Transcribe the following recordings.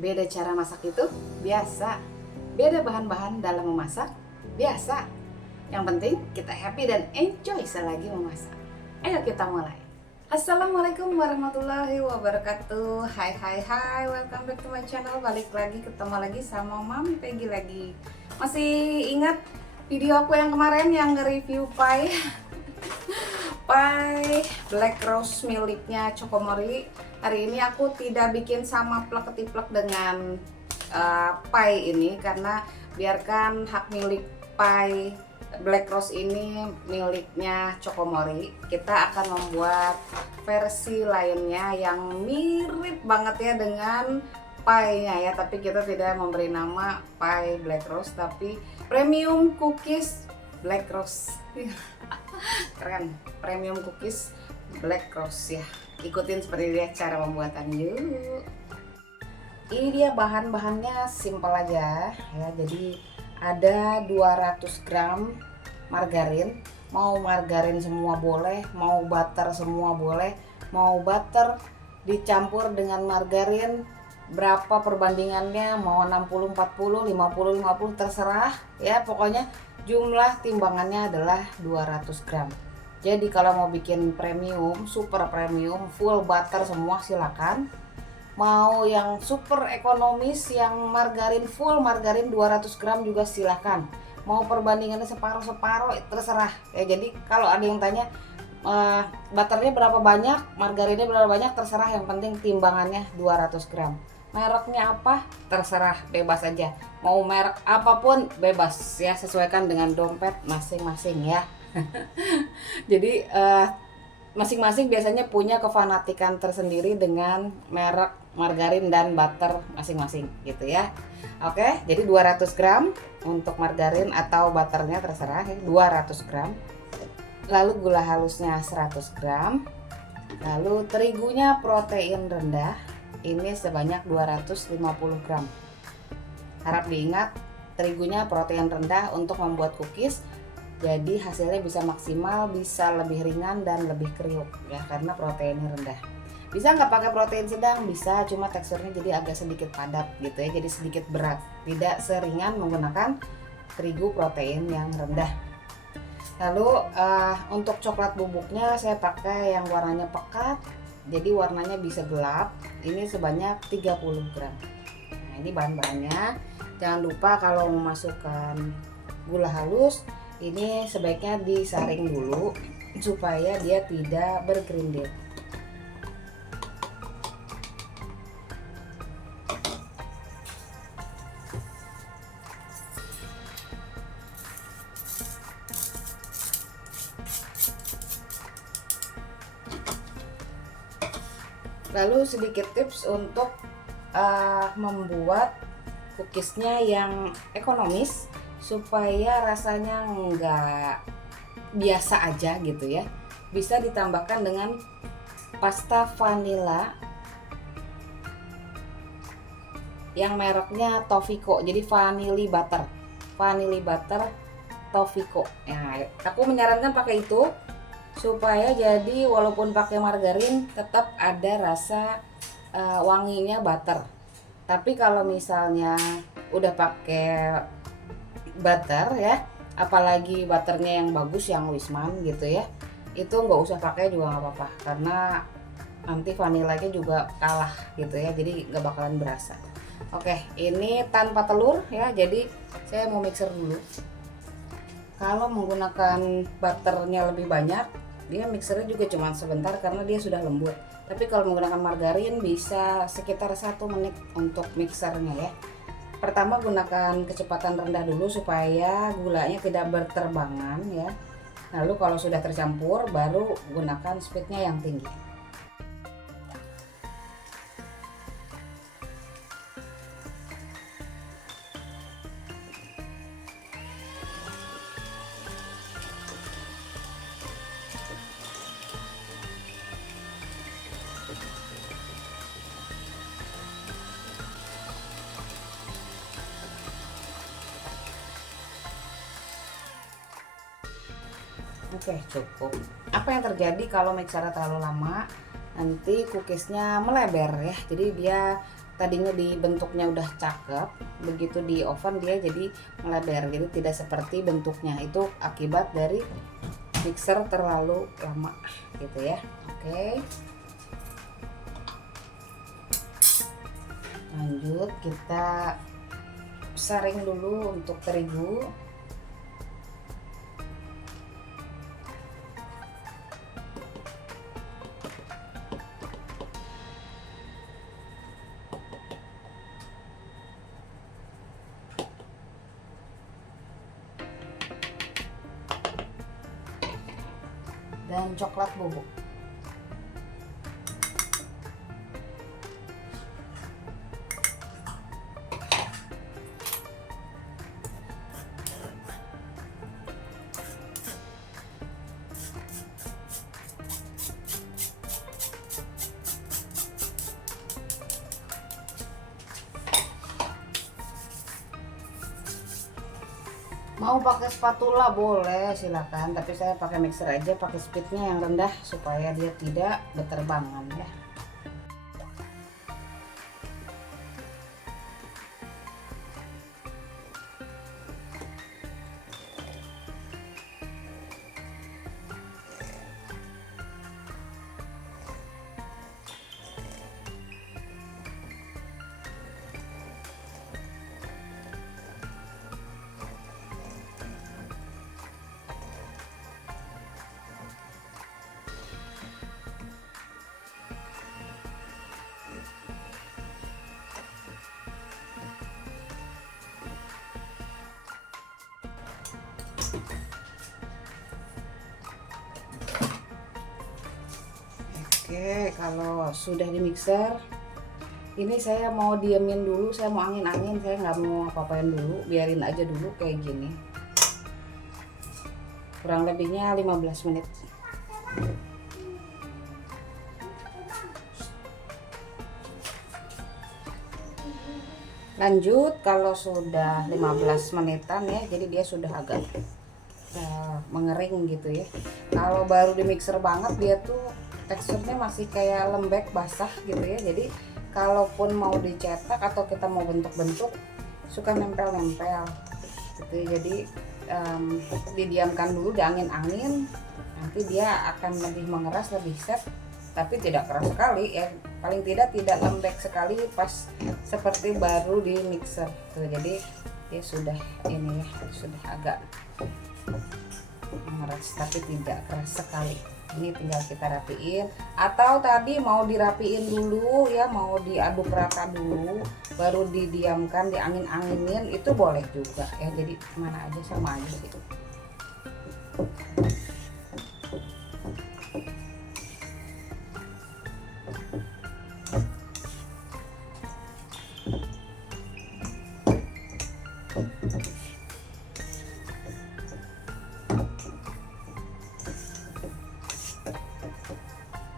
Beda cara masak itu biasa. Beda bahan-bahan dalam memasak biasa. Yang penting kita happy dan enjoy selagi memasak. Ayo kita mulai. Assalamualaikum warahmatullahi wabarakatuh. Hai hai hai, welcome back to my channel. Balik lagi, ketemu lagi sama Mami Peggy lagi. Masih ingat video aku yang kemarin yang nge-review pie? Pie Black Rose miliknya Chokomori. Hari ini aku tidak bikin sama plek-ketiplek dengan pie ini, karena biarkan hak milik pie Black Rose ini miliknya Chokomori. Kita akan membuat versi lainnya yang mirip banget ya dengan pie-nya ya, tapi kita tidak memberi nama pie Black Rose, tapi premium cookies Black Rose. Keren, premium cookies Black Rose ya. Ikutin seperti dia cara pembuatan yuk. Ini dia bahan-bahannya, simple aja ya. Jadi ada 200 gram margarin. Mau margarin semua boleh, mau butter semua boleh. Mau butter dicampur dengan margarin, berapa perbandingannya, mau 60-40, 50-50 terserah ya. Pokoknya jumlah timbangannya adalah 200 gram. Jadi kalau mau bikin premium, super premium, full butter semua silakan. Mau yang super ekonomis, yang margarin full margarin 200 gram juga silakan. Mau perbandingannya separuh-separuh terserah ya. Jadi kalau ada yang tanya butternya berapa banyak, margarinnya berapa banyak, terserah, yang penting timbangannya 200 gram. Mereknya apa terserah, bebas aja. Mau merek apapun bebas ya, sesuaikan dengan dompet masing-masing ya. Jadi masing-masing biasanya punya kefanatikan tersendiri dengan merek margarin dan butter masing-masing gitu ya. Oke, jadi 200 gram untuk margarin atau butternya terserah ya, 200 gram. Lalu gula halusnya 100 gram. Lalu terigunya protein rendah, ini sebanyak 250 gram. Harap diingat, terigunya protein rendah untuk membuat cookies, jadi hasilnya bisa maksimal, bisa lebih ringan dan lebih kriuk ya, karena proteinnya rendah. Bisa nggak pakai protein sedang? Bisa, cuma teksturnya jadi agak sedikit padat gitu ya, jadi sedikit berat, tidak seringan menggunakan terigu protein yang rendah. Lalu untuk coklat bubuknya saya pakai yang warnanya pekat, jadi warnanya bisa gelap. Ini sebanyak 30 gram. Nah, ini bahan-bahannya. Jangan lupa kalau memasukkan gula halus, ini sebaiknya disaring dulu supaya dia tidak bergerindil. Lalu sedikit tips untuk membuat cookiesnya yang ekonomis supaya rasanya nggak biasa aja gitu ya. Bisa ditambahkan dengan pasta vanilla yang mereknya Toffico. Jadi vanilla butter Toffico. Nah, aku menyarankan pakai itu supaya jadi walaupun pakai margarin tetap ada rasa wanginya butter. Tapi kalau misalnya udah pakai butter ya, apalagi butternya yang bagus, yang Wisman gitu ya, itu nggak usah pakai juga nggak apa-apa, karena nanti vanilanya juga kalah gitu ya, jadi nggak bakalan berasa. Oke, ini tanpa telur ya, jadi saya mau mixer dulu. Kalau menggunakan butternya lebih banyak, dia mixernya juga cuma sebentar karena dia sudah lembut. Tapi kalau menggunakan margarin bisa sekitar 1 menit untuk mixernya ya. Pertama gunakan kecepatan rendah dulu supaya gulanya tidak berterbangan ya. Lalu kalau sudah tercampur baru gunakan speednya yang tinggi. Oke, cukup. Apa yang terjadi kalau mixernya terlalu lama? Nanti cookiesnya melebar ya. Jadi dia tadinya dibentuknya udah cakep, begitu di oven dia jadi melebar, jadi tidak seperti bentuknya. Itu akibat dari mixer terlalu lama gitu ya. Oke, lanjut kita saring dulu untuk terigu. Dan coklat bubuk. Mau pakai spatula boleh, silakan, tapi saya pakai mixer aja, pakai speednya yang rendah supaya dia tidak berterbangan ya. Oke, kalau sudah di mixer, ini saya mau diamin dulu, saya mau angin-angin, saya nggak mau apa-apain dulu, biarin aja dulu kayak gini. Kurang lebihnya 15 menit. Lanjut, kalau sudah 15 menitan ya, jadi dia sudah agak mengering gitu ya. Kalau baru di mixer banget, dia tuh teksturnya masih kayak lembek basah gitu ya. Jadi kalaupun mau dicetak atau kita mau bentuk-bentuk suka nempel-nempel gitu ya. Jadi didiamkan dulu, diangin-angin, nanti dia akan lebih mengeras, lebih set, tapi tidak keras sekali ya, paling tidak lembek sekali pas seperti baru di mixer tuh. Jadi dia sudah ini ya, sudah agak mengeras tapi tidak keras sekali. Ini tinggal kita rapiin, atau tadi mau dirapiin dulu ya, mau diaduk rata dulu baru didiamkan, diangin-anginin, itu boleh juga ya. Jadi mana aja sama aja sih.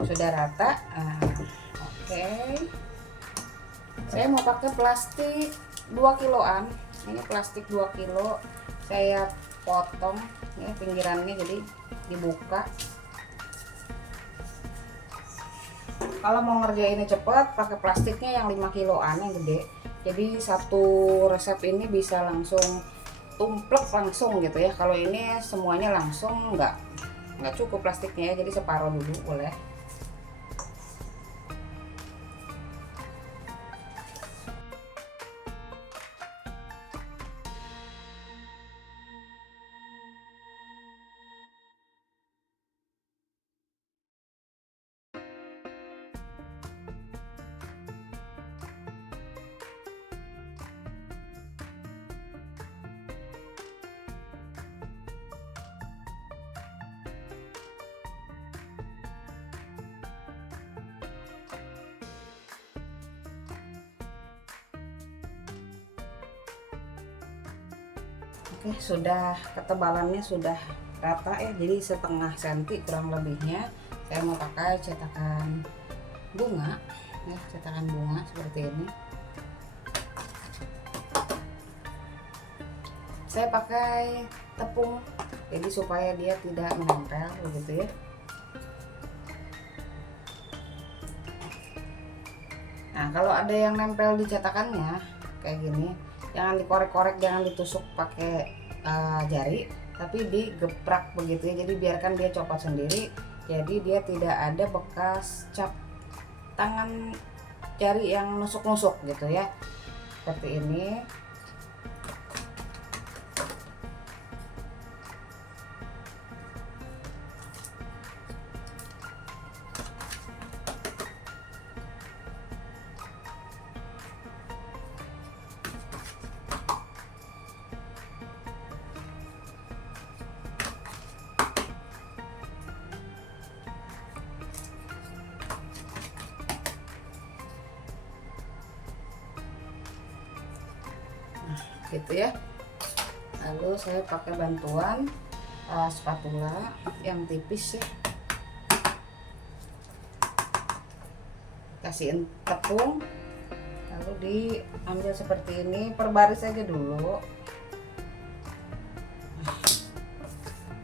Sudah rata. Oke. Saya mau pakai plastik 2 kiloan. Ini plastik 2 kilo. Saya potong ini pinggirannya, jadi dibuka. Kalau mau ngerjainnya cepat, pakai plastiknya yang 5 kiloan yang gede. Jadi satu resep ini bisa langsung tumplek langsung gitu ya. Kalau ini semuanya langsung nggak cukup plastiknya ya, jadi separuh dulu boleh. Oke, sudah ketebalannya sudah rata ya, jadi setengah senti kurang lebihnya. Saya mau pakai cetakan bunga ya, cetakan bunga seperti ini. Saya pakai tepung jadi supaya dia tidak menempel begitu ya. Nah, kalau ada yang nempel di cetakannya kayak gini, jangan dikorek-korek, jangan ditusuk pakai jari, tapi digeprak begitu ya. Jadi biarkan dia copot sendiri. Jadi dia tidak ada bekas cap tangan jari yang nusuk-nusuk gitu ya. Seperti ini. Gitu ya. Lalu saya pakai bantuan spatula yang tipis ya, kasihin tepung, lalu diambil seperti ini, perbaris aja dulu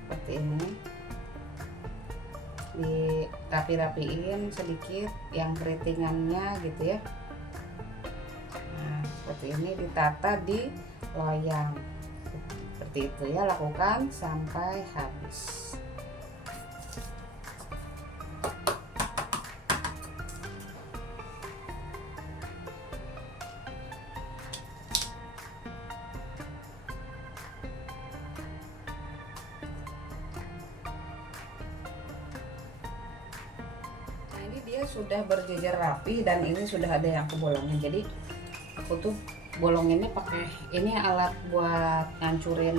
seperti ini, dirapi-rapiin sedikit yang keritingannya gitu ya. Nah, seperti ini ditata di loyang. Seperti itu ya, lakukan sampai habis. Nah, ini dia sudah berjejer rapi dan ini sudah ada yang kebolongin. Jadi aku tuh bolonginnya pakai ini alat buat ngancurin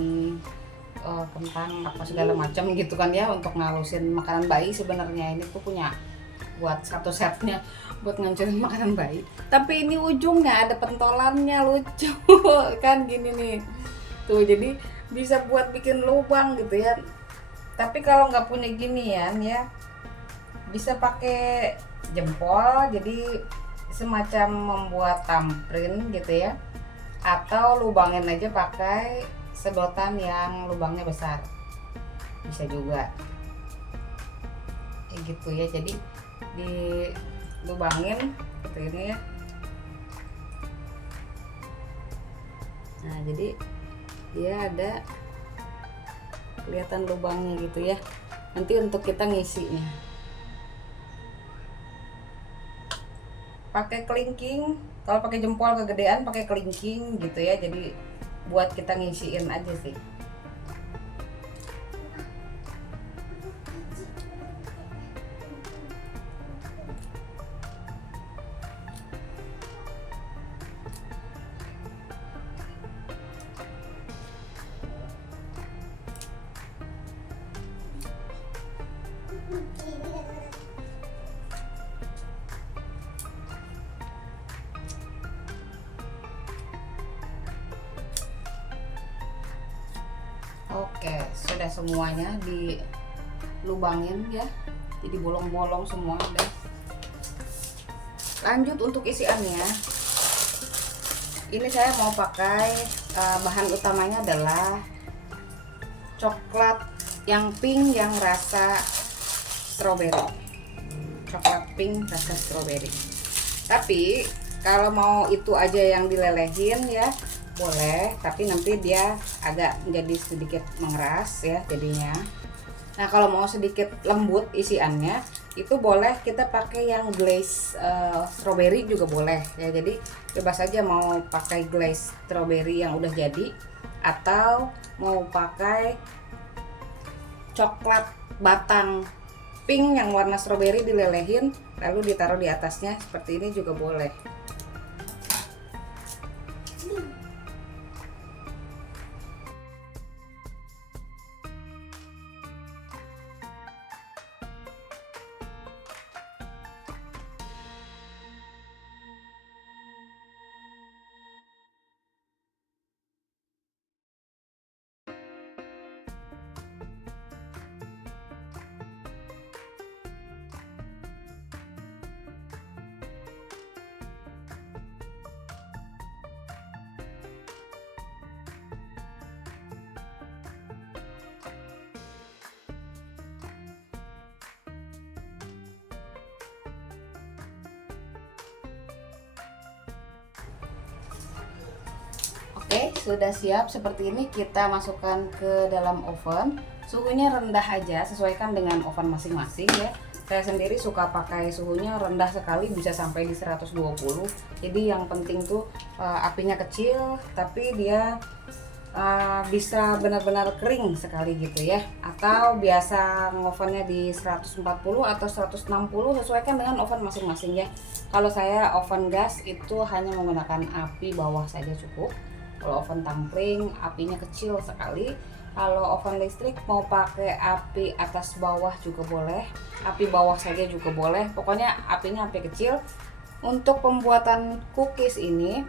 kentang apa segala macam gitu kan ya, untuk ngalusin makanan bayi. Sebenarnya ini tuh punya buat satu setnya buat ngancurin makanan bayi, tapi ini ujungnya ada pentolannya, lucu kan gini nih tuh, jadi bisa buat bikin lubang gitu ya. Tapi kalau nggak punya ginian ya, bisa pakai jempol, jadi semacam membuat thumbprint gitu ya, atau lubangin aja pakai sedotan yang lubangnya besar, bisa juga kayak gitu ya. Jadi dilubangin seperti ini ya. Nah, jadi dia ada kelihatan lubangnya gitu ya, nanti untuk kita ngisinya pakai kelingking. Kalau pakai jempol kegedean pakai kelingking gitu ya, jadi buat kita ngisiin aja sih. Oke, sudah semuanya dilubangin ya, jadi bolong-bolong semua udah. Lanjut untuk isiannya, ini saya mau pakai bahan utamanya adalah coklat yang pink yang rasa strawberry, coklat pink rasa strawberry. Tapi kalau mau itu aja yang dilelehin ya boleh, tapi nanti dia agak menjadi sedikit mengeras ya jadinya. Nah, kalau mau sedikit lembut isiannya itu boleh kita pakai yang glaze strawberry juga boleh ya. Jadi bebas aja mau pakai glaze strawberry yang udah jadi atau mau pakai coklat batang pink yang warna strawberry dilelehin lalu ditaruh di atasnya seperti ini juga boleh. sudah siap seperti ini, kita masukkan ke dalam oven. Suhunya rendah aja, sesuaikan dengan oven masing-masing ya. Saya sendiri suka pakai suhunya rendah sekali, bisa sampai di 120. Jadi yang penting tuh apinya kecil, tapi dia bisa benar-benar kering sekali gitu ya. Atau biasa ngovennya di 140 atau 160, sesuaikan dengan oven masing-masing ya. Kalau saya oven gas itu hanya menggunakan api bawah saja cukup. Kalau oven tangkring apinya kecil sekali. Kalau oven listrik mau pakai api atas bawah juga boleh, api bawah saja juga boleh, pokoknya apinya api kecil. Untuk pembuatan cookies ini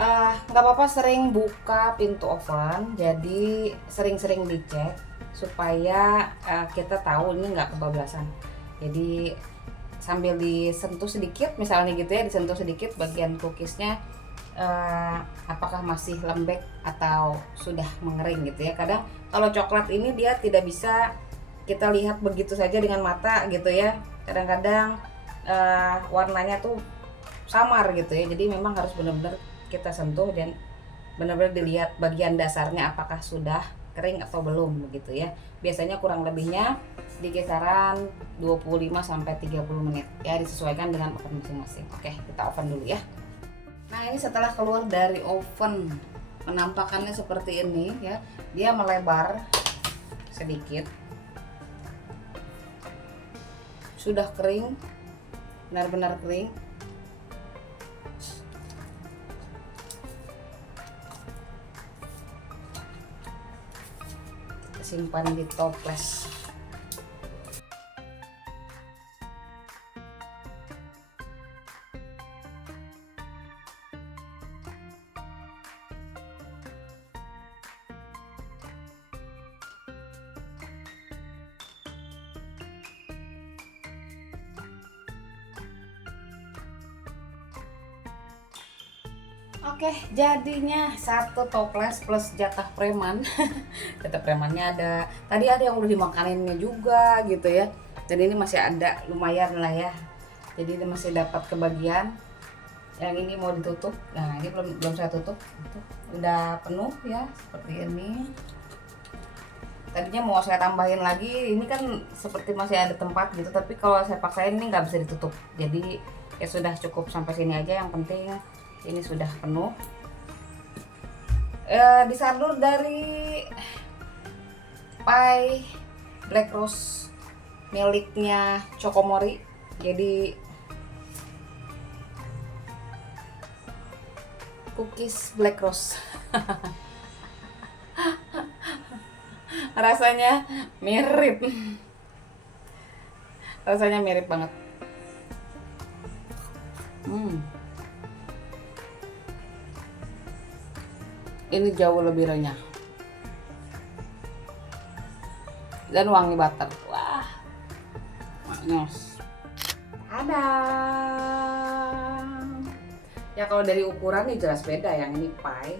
nggak apa-apa sering buka pintu oven, jadi sering-sering dicek supaya kita tahu ini nggak kebablasan. Jadi sambil disentuh sedikit misalnya gitu ya, disentuh sedikit bagian cookiesnya apakah masih lembek atau sudah mengering gitu ya. Kadang kalau coklat ini dia tidak bisa kita lihat begitu saja dengan mata gitu ya, kadang-kadang warnanya tuh samar gitu ya. Jadi memang harus benar-benar kita sentuh dan benar-benar dilihat bagian dasarnya apakah sudah kering atau belum begitu ya. Biasanya kurang lebihnya di kisaran 25 sampai 30 menit ya, disesuaikan dengan oven masing-masing. Oke, kita oven dulu ya. Nah, ini setelah keluar dari oven, penampakannya seperti ini ya. Dia melebar sedikit. Sudah kering, benar-benar kering. Simpan di toples. Oke, jadinya satu toples plus jatah preman. Jatah premannya ada. Tadi ada yang udah dimakaninnya juga gitu ya. Dan ini masih ada, lumayan lah ya. Jadi ini masih dapat kebagian. Yang ini mau ditutup. Nah, ini belum saya tutup. Udah penuh ya, seperti ini. Tadinya mau saya tambahin lagi. Ini kan seperti masih ada tempat gitu, tapi kalau saya paksain ini nggak bisa ditutup. Jadi ya sudah cukup sampai sini aja. Yang penting ini sudah penuh. Disadur dari pie Black Rose miliknya Chokomori. Jadi cookies Black Rose. Rasanya mirip. Rasanya mirip banget. Ini jauh lebih renyah dan wangi butter. Wah, maknyos. Ada. Ya kalau dari ukuran nih jelas beda. Yang ini pie,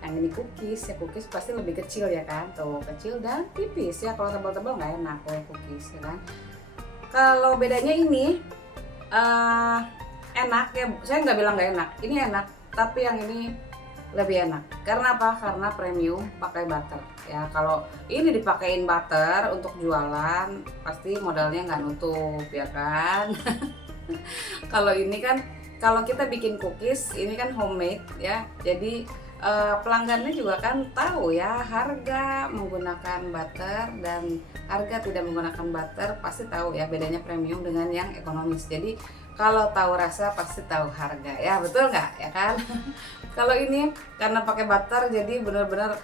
yang ini cookies. Ya cookies pasti lebih kecil ya kan. Tuh kecil dan tipis ya. Kalau tebal-tebal nggak enak kalau cookies ya kan. Kalau bedanya ini enak ya. Saya nggak bilang nggak enak. Ini enak. Tapi yang ini lebih enak. Karena apa? Karena premium pakai butter. Ya kalau ini dipakein butter untuk jualan pasti modalnya nggak nutup ya kan. Kalau ini kan, kalau kita bikin cookies ini kan homemade ya. Jadi pelanggannya juga kan tahu ya harga menggunakan butter dan harga tidak menggunakan butter, pasti tahu ya bedanya premium dengan yang ekonomis. Jadi kalau tahu rasa pasti tahu harga ya, betul nggak ya kan? Kalau ini karena pakai butter jadi benar-benar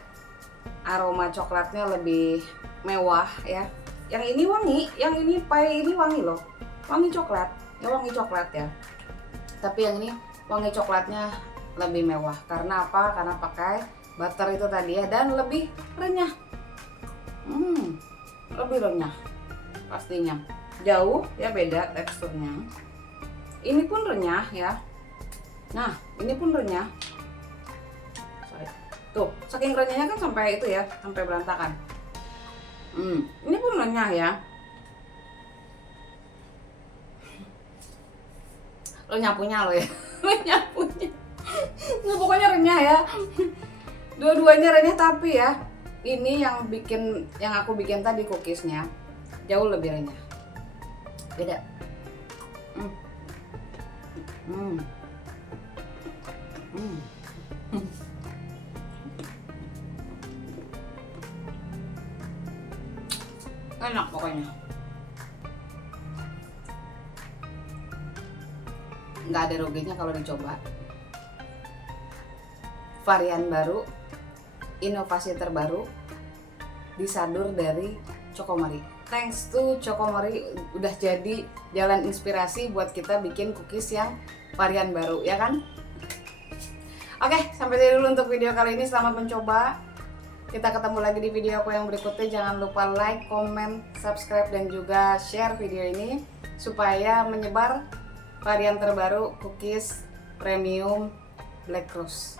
aroma coklatnya lebih mewah ya. Yang ini wangi, yang ini pie ini wangi loh, wangi coklat ya, wangi coklat ya. Tapi yang ini wangi coklatnya lebih mewah. Karena apa? Karena pakai butter itu tadi ya, dan lebih renyah. Lebih renyah pastinya. Jauh ya beda teksturnya. Ini pun renyah ya. Nah, ini pun renyah. Tuh, saking renyahnya kan sampai itu ya, sampai berantakan. Ini pun renyah ya. Lo nyapunya lo ya. Lo nyapunya. Nah, pokoknya renyah ya. Dua-duanya renyah, tapi ya ini yang aku bikin tadi cookiesnya jauh lebih renyah. Beda. Enak pokoknya. Nggak ada ruginya kalau dicoba. Varian baru, inovasi terbaru, disadur dari Chokomori. Thanks to Chokomori udah jadi jalan inspirasi buat kita bikin cookies yang varian baru, ya kan? Oke, sampai sini dulu untuk video kali ini. Selamat mencoba. Kita ketemu lagi di video aku yang berikutnya. Jangan lupa like, comment, subscribe, dan juga share video ini supaya menyebar varian terbaru cookies premium Black Rose.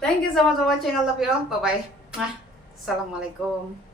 Thank you so much for watching. I love you all. Bye bye. Assalamualaikum.